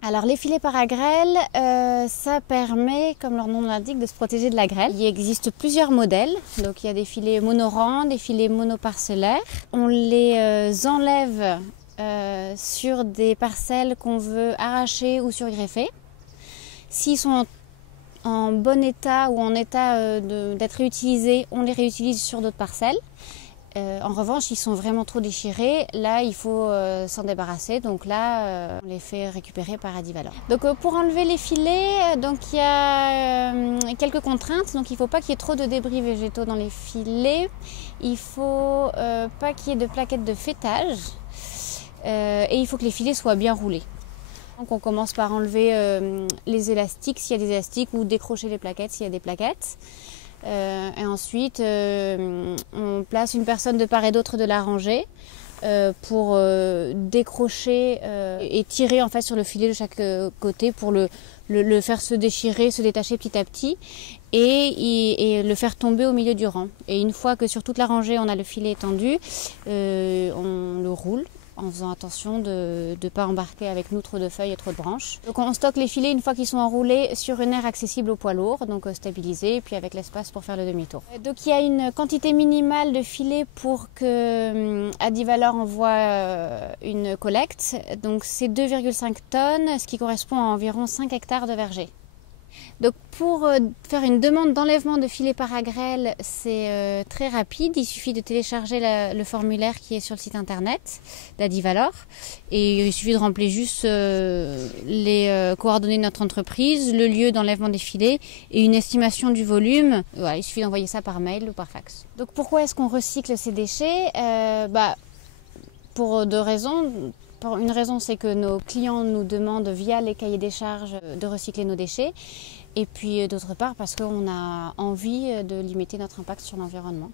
Alors les filets paragrêle, ça permet, comme leur nom l'indique, de se protéger de la grêle. Il existe plusieurs modèles, donc il y a des filets monorangs, des filets monoparcellaires. On les enlève sur des parcelles qu'on veut arracher ou surgreffer. S'ils sont en bon état ou en état d'être réutilisés, on les réutilise sur d'autres parcelles. En revanche, ils sont vraiment trop déchirés. Là, il faut s'en débarrasser. Donc là, on les fait récupérer par Adivalor. Donc pour enlever les filets, donc il y a quelques contraintes. Donc il ne faut pas qu'il y ait trop de débris végétaux dans les filets. Il ne faut pas qu'il y ait de plaquettes de fêtage. Et il faut que les filets soient bien roulés. Donc on commence par enlever les élastiques s'il y a des élastiques ou décrocher les plaquettes s'il y a des plaquettes. Et ensuite, on place une personne de part et d'autre de la rangée pour décrocher et tirer en fait sur le filet de chaque côté pour le faire se déchirer, se détacher petit à petit et le faire tomber au milieu du rang. Et une fois que sur toute la rangée on a le filet étendu, on le roule en faisant attention de ne pas embarquer avec nous trop de feuilles et trop de branches. Donc on stocke les filets une fois qu'ils sont enroulés sur une aire accessible au poids lourd, donc stabilisée, et puis avec l'espace pour faire le demi-tour. Donc il y a une quantité minimale de filets pour que Adivalor envoie une collecte. Donc c'est 2,5 tonnes, ce qui correspond à environ 5 hectares de verger. Donc pour faire une demande d'enlèvement de filets paragrêle, c'est très rapide. Il suffit de télécharger le formulaire qui est sur le site internet d'Adivalor et il suffit de remplir juste les coordonnées de notre entreprise, le lieu d'enlèvement des filets et une estimation du volume. Voilà, il suffit d'envoyer ça par mail ou par fax. Donc pourquoi est-ce qu'on recycle ces déchets? Pour deux raisons. Une raison, c'est que nos clients nous demandent via les cahiers des charges de recycler nos déchets. Et puis d'autre part, parce qu'on a envie de limiter notre impact sur l'environnement.